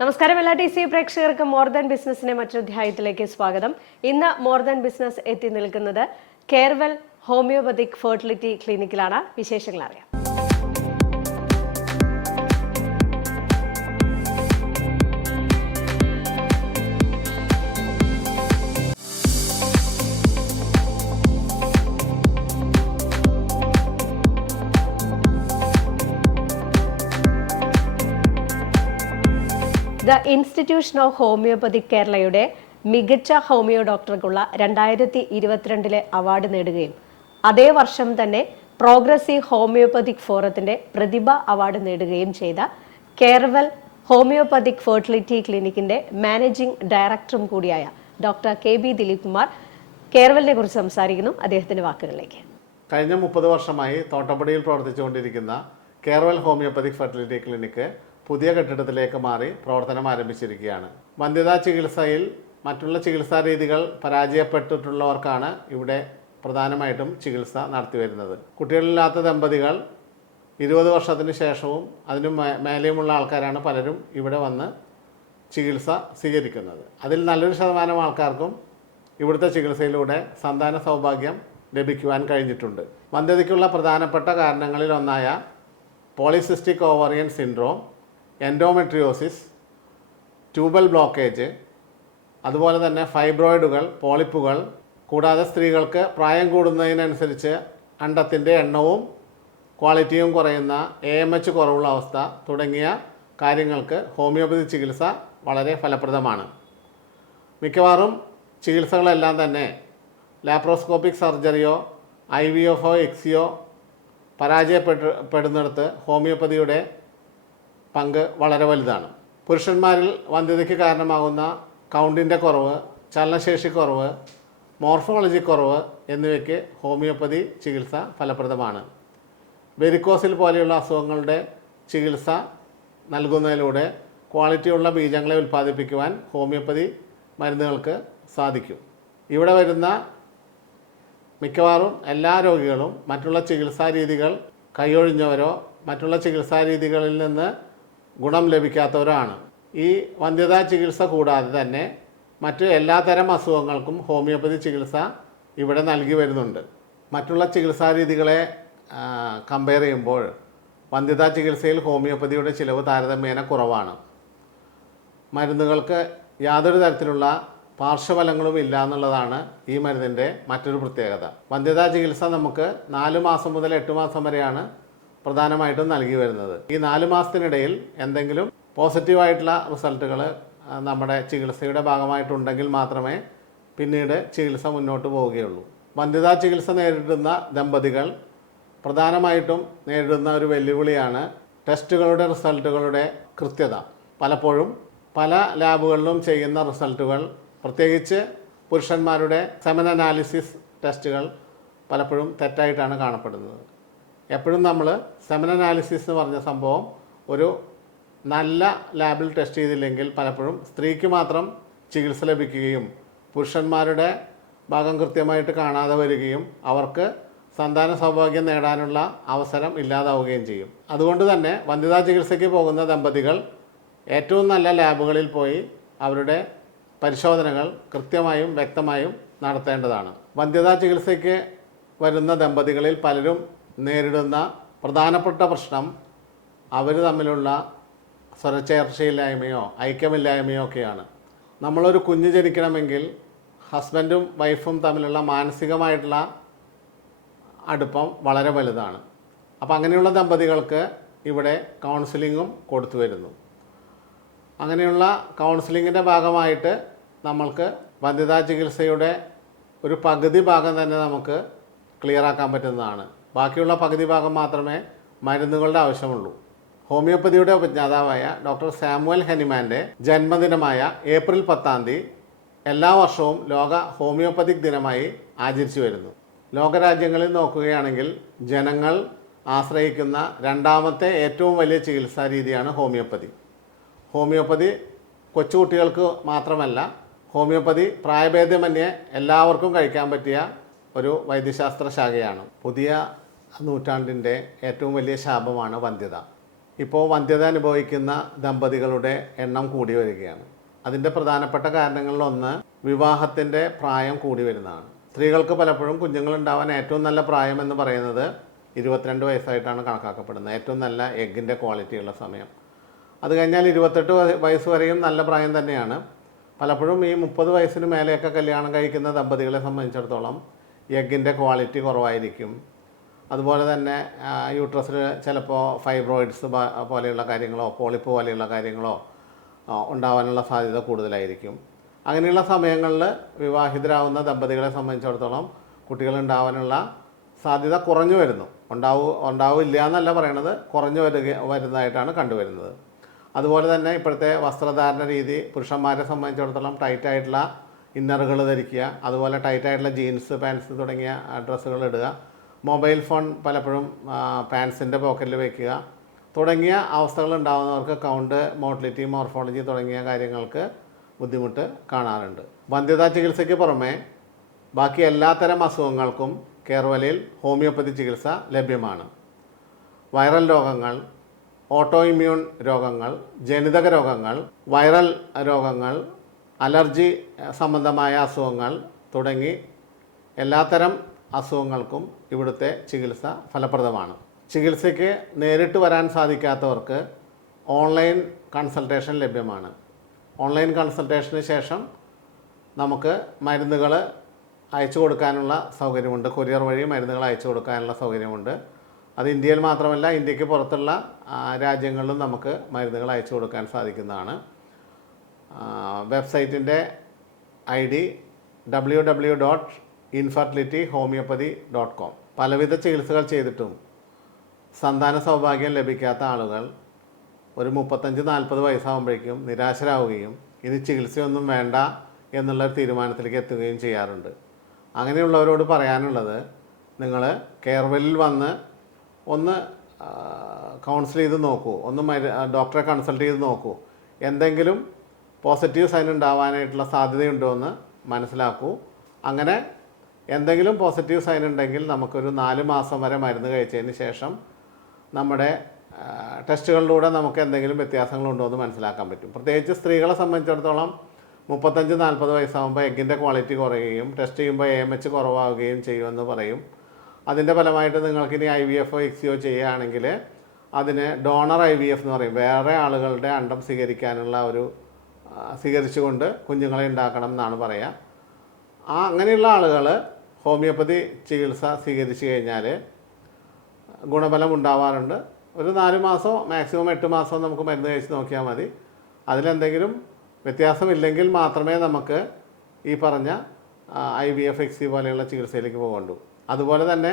നമസ്കാരം എല്ലാ TC പ്രേക്ഷകർക്ക് മോർ ദാൻ ബിസിനസിന്റെ മറ്റൊരു അധ്യായത്തിലേക്ക് സ്വാഗതം. ഇന്ന് മോർ ദാൻ ബിസിനസ് എത്തി നിൽക്കുന്നത് കെയർവെൽ ഹോമിയോപതിക് ഫെർട്ടിലിറ്റി ക്ലിനിക്കിലാണ്. വിശേഷങ്ങൾ അറിയാം. ദ ഇൻസ്റ്റിറ്റ്യൂഷൻ ഓഫ് ഹോമിയോപതിക് കേരളയുടെ മികച്ച ഹോമിയോ ഡോക്ടർക്കുള്ള 2022 അവാർഡ് നേടുകയും അതേ വർഷം തന്നെ പ്രോഗ്രസീവ് ഹോമിയോപതിക് ഫോറത്തിന്റെ പ്രതിഭ അവാർഡ് നേടുകയും ചെയ്ത കെയർവെൽ ഹോമിയോപതിക് ഫെർട്ടിലിറ്റി ക്ലിനിക്കിന്റെ മാനേജിംഗ് ഡയറക്ടറും കൂടിയായ ഡോക്ടർ KB ദിലീപ് കുമാർ കെയർവെല്ലിനെ കുറിച്ച് സംസാരിക്കുന്നു. അദ്ദേഹത്തിന്റെ വാക്കുകളിലേക്ക്. കഴിഞ്ഞ 30 വർഷമായി തോട്ടപ്പടിയിൽ പ്രവർത്തിച്ചുകൊണ്ടിരിക്കുന്ന കെയർവെൽ ഹോമിയോപതിക് ഫെർട്ടിലിറ്റി ക്ലിനിക്ക് പുതിയ കെട്ടിടത്തിലേക്ക് മാറി പ്രവർത്തനം ആരംഭിച്ചിരിക്കുകയാണ്. വന്ധ്യതാ ചികിത്സയിൽ മറ്റുള്ള ചികിത്സാ രീതികൾ പരാജയപ്പെട്ടിട്ടുള്ളവർക്കാണ് ഇവിടെ പ്രധാനമായിട്ടും ചികിത്സ നടത്തിവരുന്നത്. കുട്ടികളില്ലാത്ത ദമ്പതികൾ 20 വർഷത്തിന് ശേഷവും അതിനു മേലെയുമുള്ള ആൾക്കാരാണ് പലരും ഇവിടെ വന്ന് ചികിത്സ സ്വീകരിക്കുന്നത്. അതിൽ നല്ലൊരു ശതമാനം ആൾക്കാർക്കും ഇവിടുത്തെ ചികിത്സയിലൂടെ സന്താന സൗഭാഗ്യം ലഭിക്കുവാൻ കഴിഞ്ഞിട്ടുണ്ട്. വന്ധ്യതയ്ക്കുള്ള പ്രധാനപ്പെട്ട കാരണങ്ങളിലൊന്നായ polycystic ovarian syndrome, endometriosis, tubal blockage, അതുപോലെ തന്നെ ഫൈബ്രോയിഡുകൾ, പോളിപ്പുകൾ, കൂടാതെ സ്ത്രീകൾക്ക് പ്രായം കൂടുന്നതിനനുസരിച്ച് അണ്ടത്തിൻ്റെ എണ്ണവും ക്വാളിറ്റിയും കുറയുന്ന AMH കുറവുള്ള അവസ്ഥ തുടങ്ങിയ കാര്യങ്ങൾക്ക് ഹോമിയോപ്പതി ചികിത്സ വളരെ ഫലപ്രദമാണ്. മിക്കവാറും ചികിത്സകളെല്ലാം തന്നെ ലാപ്രോസ്കോപ്പിക് സർജറിയോ IVF-ഓ ICSI-യോ പരാജയപ്പെടുന്നിടത്ത് ഹോമിയോപ്പതിയുടെ പങ്ക് വളരെ വലുതാണ്. പുരുഷന്മാരിൽ വന്ധ്യതയ്ക്ക് കാരണമാകുന്ന കൗണ്ടിൻ്റെ കുറവ്, ചലനശേഷി കുറവ്, മോർഫോളജി കുറവ് എന്നിവയ്ക്ക് ഹോമിയോപ്പതി ചികിത്സ ഫലപ്രദമാണ്. വെരിക്കോസിൽ പോലെയുള്ള അസുഖങ്ങളുടെ ചികിത്സ നൽകുന്നതിലൂടെ ക്വാളിറ്റിയുള്ള ബീജങ്ങളെ ഉൽപ്പാദിപ്പിക്കുവാൻ ഹോമിയോപ്പതി മരുന്നുകൾക്ക് സാധിക്കും. ഇവിടെ വരുന്ന മിക്കവാറും എല്ലാ രോഗികളും മറ്റുള്ള ചികിത്സാ രീതികൾ കൈയൊഴിഞ്ഞവരോ മറ്റുള്ള ചികിത്സാ രീതികളിൽ നിന്ന് ഗുണം ലഭിക്കാത്തവരാണ്. ഈ വന്ധ്യതാ ചികിത്സ കൂടാതെ തന്നെ മറ്റ് എല്ലാത്തരം അസുഖങ്ങൾക്കും ഹോമിയോപ്പതി ചികിത്സ ഇവിടെ നൽകി വരുന്നുണ്ട്. മറ്റുള്ള ചികിത്സാ രീതികളെ കമ്പയർ ചെയ്യുമ്പോൾ വന്ധ്യതാ ചികിത്സയിൽ ഹോമിയോപ്പതിയുടെ ചിലവ് താരതമ്യേന കുറവാണ്. മരുന്നുകൾക്ക് യാതൊരു തരത്തിലുള്ള പാർശ്വഫലങ്ങളും ഇല്ല എന്നുള്ളതാണ് ഈ മരുന്നിൻ്റെ മറ്റൊരു പ്രത്യേകത. വന്ധ്യതാ ചികിത്സ നമുക്ക് 4 മാസം മുതൽ 8 മാസം വരെയാണ് പ്രധാനമായിട്ടും നൽകി വരുന്നത്. ഈ 4 മാസത്തിനിടയിൽ എന്തെങ്കിലും പോസിറ്റീവായിട്ടുള്ള റിസൾട്ടുകൾ നമ്മുടെ ചികിത്സയുടെ ഭാഗമായിട്ടുണ്ടെങ്കിൽ മാത്രമേ പിന്നീട് ചികിത്സ മുന്നോട്ട് പോവുകയുള്ളൂ. വന്ധ്യതാ ചികിത്സ നേരിടുന്ന ദമ്പതികൾ പ്രധാനമായിട്ടും നേരിടുന്ന ഒരു വെല്ലുവിളിയാണ് ടെസ്റ്റുകളുടെ റിസൾട്ടുകളുടെ കൃത്യത. പലപ്പോഴും പല ലാബുകളിലും ചെയ്യുന്ന റിസൾട്ടുകൾ, പ്രത്യേകിച്ച് പുരുഷന്മാരുടെ സെമൻ അനാലിസിസ് ടെസ്റ്റുകൾ പലപ്പോഴും തെറ്റായിട്ടാണ് കാണപ്പെടുന്നത്. എപ്പോഴും നമ്മൾ സെമൻ അനാലിസിസ് എന്ന് പറഞ്ഞ സംഭവം ഒരു നല്ല ലാബിൽ ടെസ്റ്റ് ചെയ്തില്ലെങ്കിൽ പലപ്പോഴും സ്ത്രീക്ക് മാത്രം ചികിത്സ ലഭിക്കുകയും പുരുഷന്മാരുടെ ഭാഗം കൃത്യമായിട്ട് കാണാതെ വരികയും അവർക്ക് സന്താന സൗഭാഗ്യം നേടാനുള്ള അവസരം ഇല്ലാതാവുകയും ചെയ്യും. അതുകൊണ്ട് തന്നെ വന്ധ്യതാ ചികിത്സയ്ക്ക് പോകുന്ന ദമ്പതികൾ ഏറ്റവും നല്ല ലാബുകളിൽ പോയി അവരുടെ പരിശോധനകൾ കൃത്യമായും വ്യക്തമായും നടത്തേണ്ടതാണ്. വന്ധ്യതാ ചികിത്സയ്ക്ക് വരുന്ന ദമ്പതികളിൽ പലരും നേരിടുന്ന പ്രധാനപ്പെട്ട പ്രശ്നം അവർ തമ്മിലുള്ള സ്വരച്ചേർച്ചയില്ലായ്മയോ ഐക്യമില്ലായ്മയോ ഒക്കെയാണ്. നമ്മളൊരു കുഞ്ഞ് ജനിക്കണമെങ്കിൽ ഹസ്ബൻഡും വൈഫും തമ്മിലുള്ള മാനസികമായിട്ടുള്ള അടുപ്പം വളരെ വലുതാണ്. അപ്പോൾ അങ്ങനെയുള്ള ദമ്പതികൾക്ക് ഇവിടെ കൗൺസിലിങ്ങും കൊടുത്തു വരുന്നു. അങ്ങനെയുള്ള കൗൺസിലിങ്ങിൻ്റെ ഭാഗമായിട്ട് നമ്മൾക്ക് വന്ധ്യതാ ചികിത്സയുടെ ഒരു പകുതി ഭാഗം തന്നെ നമുക്ക് ക്ലിയറാക്കാൻ പറ്റുന്നതാണ്. ബാക്കിയുള്ള പകുതി ഭാഗം മാത്രമേ മരുന്നുകളുടെ ആവശ്യമുള്ളൂ. ഹോമിയോപ്പതിയുടെ ഉപജ്ഞാതാവായ ഡോക്ടർ സാമുവൽ ഹനിമാൻ്റെ ജന്മദിനമായ ഏപ്രിൽ 10 എല്ലാ വർഷവും ലോക ഹോമിയോപ്പതിക് ദിനമായി ആചരിച്ചു വരുന്നു. ലോകരാജ്യങ്ങളിൽ നോക്കുകയാണെങ്കിൽ ജനങ്ങൾ ആശ്രയിക്കുന്ന രണ്ടാമത്തെ ഏറ്റവും വലിയ ചികിത്സാ രീതിയാണ് ഹോമിയോപ്പതി. ഹോമിയോപ്പതി കൊച്ചുകുട്ടികൾക്ക് മാത്രമല്ല, ഹോമിയോപ്പതി പ്രായഭേദമന്യേ എല്ലാവർക്കും കഴിക്കാൻ പറ്റിയ ഒരു വൈദ്യശാസ്ത്ര ശാഖയാണ്. പുതിയ നൂറ്റാണ്ടിൻ്റെ ഏറ്റവും വലിയ ശാപമാണ് വന്ധ്യത. ഇപ്പോൾ വന്ധ്യത അനുഭവിക്കുന്ന ദമ്പതികളുടെ എണ്ണം കൂടി വരികയാണ്. അതിൻ്റെ പ്രധാനപ്പെട്ട കാരണങ്ങളിലൊന്ന് വിവാഹത്തിൻ്റെ പ്രായം കൂടി വരുന്നതാണ്. സ്ത്രീകൾക്ക് പലപ്പോഴും കുഞ്ഞുങ്ങളുണ്ടാവാൻ ഏറ്റവും നല്ല പ്രായം എന്ന് പറയുന്നത് 22 വയസ്സായിട്ടാണ് കണക്കാക്കപ്പെടുന്നത്. ഏറ്റവും നല്ല എഗ്ഗിൻ്റെ ക്വാളിറ്റിയുള്ള സമയം. അത് കഴിഞ്ഞാൽ 28 വയസ്സ് വരെയും നല്ല പ്രായം തന്നെയാണ്. പലപ്പോഴും ഈ 30 വയസ്സിന് മേലെയൊക്കെ കല്യാണം കഴിക്കുന്ന ദമ്പതികളെ സംബന്ധിച്ചിടത്തോളം എഗ്ഗിൻ്റെ ക്വാളിറ്റി കുറവായിരിക്കും. അതുപോലെ തന്നെ യൂട്രസിൽ ചിലപ്പോൾ ഫൈബ്രോയിഡ്സ് പോലെയുള്ള കാര്യങ്ങളോ പോളിപ്പ് പോലെയുള്ള കാര്യങ്ങളോ ഉണ്ടാവാനുള്ള സാധ്യത കൂടുതലായിരിക്കും. അങ്ങനെയുള്ള സമയങ്ങളിൽ വിവാഹിതരാകുന്ന ദമ്പതികളെ സംബന്ധിച്ചിടത്തോളം കുട്ടികളുണ്ടാവാനുള്ള സാധ്യത കുറഞ്ഞു വരുന്നു. ഉണ്ടാവില്ല എന്നല്ല പറയണത്, കുറഞ്ഞു വരുന്നതായിട്ടാണ് കണ്ടുവരുന്നത്. അതുപോലെ തന്നെ ഇപ്പോഴത്തെ വസ്ത്രധാരണ രീതി പുരുഷന്മാരെ സംബന്ധിച്ചിടത്തോളം ടൈറ്റായിട്ടുള്ള ഇന്നറുകൾ ധരിക്കുക, അതുപോലെ ടൈറ്റായിട്ടുള്ള ജീൻസ് പാൻസ് തുടങ്ങിയ ഡ്രസ്സുകൾ ഇടുക, മൊബൈൽ ഫോൺ പലപ്പോഴും പാൻസിൻ്റെ പോക്കറ്റിൽ വയ്ക്കുക തുടങ്ങിയ അവസ്ഥകൾ ഉണ്ടാകുന്നവർക്ക് കൗണ്ട്, മോട്ടിലിറ്റി, മോർഫോളജി തുടങ്ങിയ കാര്യങ്ങൾക്ക് ബുദ്ധിമുട്ട് കാണാറുണ്ട്. വന്ധ്യതാ ചികിത്സയ്ക്ക് പുറമെ ബാക്കി എല്ലാത്തരം അസുഖങ്ങൾക്കും കേരളയിൽ ഹോമിയോപ്പതി ചികിത്സ ലഭ്യമാണ്. വൈറൽ രോഗങ്ങൾ, ഓട്ടോ ഇമ്മ്യൂൺ രോഗങ്ങൾ, ജനിതക രോഗങ്ങൾ, വൈറൽ രോഗങ്ങൾ, അലർജി സംബന്ധമായ അസുഖങ്ങൾ തുടങ്ങി എല്ലാത്തരം അസുഖങ്ങൾക്കും ഇവിടുത്തെ ചികിത്സ ഫലപ്രദമാണ്. ചികിത്സയ്ക്ക് നേരിട്ട് വരാൻ സാധിക്കാത്തവർക്ക് ഓൺലൈൻ കൺസൾട്ടേഷൻ ലഭ്യമാണ്. ഓൺലൈൻ കൺസൾട്ടേഷന് ശേഷം നമുക്ക് മരുന്നുകൾ അയച്ചു കൊടുക്കാനുള്ള സൗകര്യമുണ്ട്. കൊറിയർ വഴി മരുന്നുകൾ അയച്ചു കൊടുക്കാനുള്ള സൗകര്യമുണ്ട്. അത് ഇന്ത്യയിൽ മാത്രമല്ല, ഇന്ത്യക്ക് പുറത്തുള്ള രാജ്യങ്ങളിലും നമുക്ക് മരുന്നുകൾ അയച്ചു കൊടുക്കാൻ സാധിക്കുന്നതാണ്. വെബ്സൈറ്റിൻ്റെ ID www.infertilityhomeopathy.com. പലവിധ ചികിത്സകൾ ചെയ്തിട്ടും സന്താന സൗഭാഗ്യം ലഭിക്കാത്ത ആളുകൾ ഒരു 35-40 വയസ്സാകുമ്പോഴേക്കും നിരാശരാവുകയും ഇനി ചികിത്സയൊന്നും വേണ്ട എന്നുള്ള തീരുമാനത്തിലേക്ക് എത്തുകയും ചെയ്യാറുണ്ട്. അങ്ങനെയുള്ളവരോട് പറയാനുള്ളത്, നിങ്ങൾ കെയർവെല്ലിൽ വന്ന് ഒന്ന് കൗൺസിൽ ചെയ്ത് നോക്കൂ, ഒന്ന് ഡോക്ടറെ കൺസൾട്ട് ചെയ്ത് നോക്കൂ. എന്തെങ്കിലും പോസിറ്റീവ് സൈൻ ഉണ്ടാവാനായിട്ടുള്ള സാധ്യതയുണ്ടോ എന്ന് മനസ്സിലാക്കൂ. അങ്ങനെ എന്തെങ്കിലും പോസിറ്റീവ് സൈൻ ഉണ്ടെങ്കിൽ നമുക്കൊരു 4 മാസം വരെ മരുന്ന് കഴിച്ചതിന് ശേഷം നമ്മുടെ ടെസ്റ്റുകളിലൂടെ നമുക്ക് എന്തെങ്കിലും വ്യത്യാസങ്ങളുണ്ടോ എന്ന് മനസ്സിലാക്കാൻ പറ്റും. പ്രത്യേകിച്ച് സ്ത്രീകളെ സംബന്ധിച്ചിടത്തോളം 35-40 വയസ്സാകുമ്പോൾ എഗ്ഗിൻ്റെ ക്വാളിറ്റി കുറയുകയും ടെസ്റ്റ് ചെയ്യുമ്പോൾ AMH കുറവാകുകയും ചെയ്യുമെന്ന് പറയും. അതിൻ്റെ ഫലമായിട്ട് നിങ്ങൾക്കിനി IVF ICSI ചെയ്യുകയാണെങ്കിൽ അതിന് ഡോണർ IVF എന്ന് പറയും. വേറെ ആളുകളുടെ അണ്ടം സ്വീകരിച്ചുകൊണ്ട് കുഞ്ഞുങ്ങളെ ഉണ്ടാക്കണം എന്നാണ് പറയുക. അങ്ങനെയുള്ള ആളുകൾ ഹോമിയോപ്പതി ചികിത്സ സ്വീകരിച്ചു കഴിഞ്ഞാൽ ഗുണഫലം ഉണ്ടാവാറുണ്ട്. ഒരു 4 മാസം മാക്സിമം 8 മാസം നമുക്ക് മരുന്ന് കഴിച്ച് നോക്കിയാൽ മതി. അതിലെന്തെങ്കിലും വ്യത്യാസമില്ലെങ്കിൽ മാത്രമേ നമുക്ക് ഈ പറഞ്ഞ IVF ICSI പോലെയുള്ള ചികിത്സയിലേക്ക് പോകണ്ടൂ. അതുപോലെ തന്നെ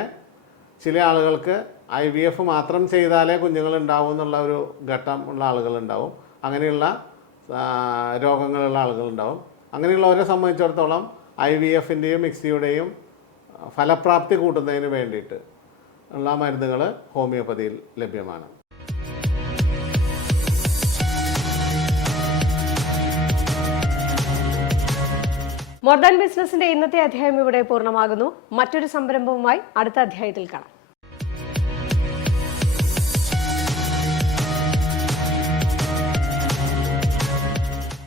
ചില ആളുകൾക്ക് IVF മാത്രം ചെയ്താലേ കുഞ്ഞുങ്ങൾ ഉണ്ടാവും എന്നുള്ള ഒരു ഘട്ടം ഉള്ള ആളുകളുണ്ടാവും. അങ്ങനെയുള്ള രോഗങ്ങളുള്ള ആളുകളുണ്ടാവും. അങ്ങനെയുള്ളവരെ സംബന്ധിച്ചിടത്തോളം IVFൻ്റെയും ICSIയുടെയും ഫലപ്രാപ്തി കൂട്ടുന്നതിന് വേണ്ടിയിട്ട് ഉള്ള മരുന്നുകൾ ഹോമിയോപ്പതിയിൽ ലഭ്യമാണ്. മോർ ദാൻ ബിസിനസിന്റെ ഇന്നത്തെ അധ്യായം ഇവിടെ പൂർണ്ണമാകുന്നു. മറ്റൊരു സംരംഭവുമായി അടുത്ത അധ്യായത്തിൽ കാണാം.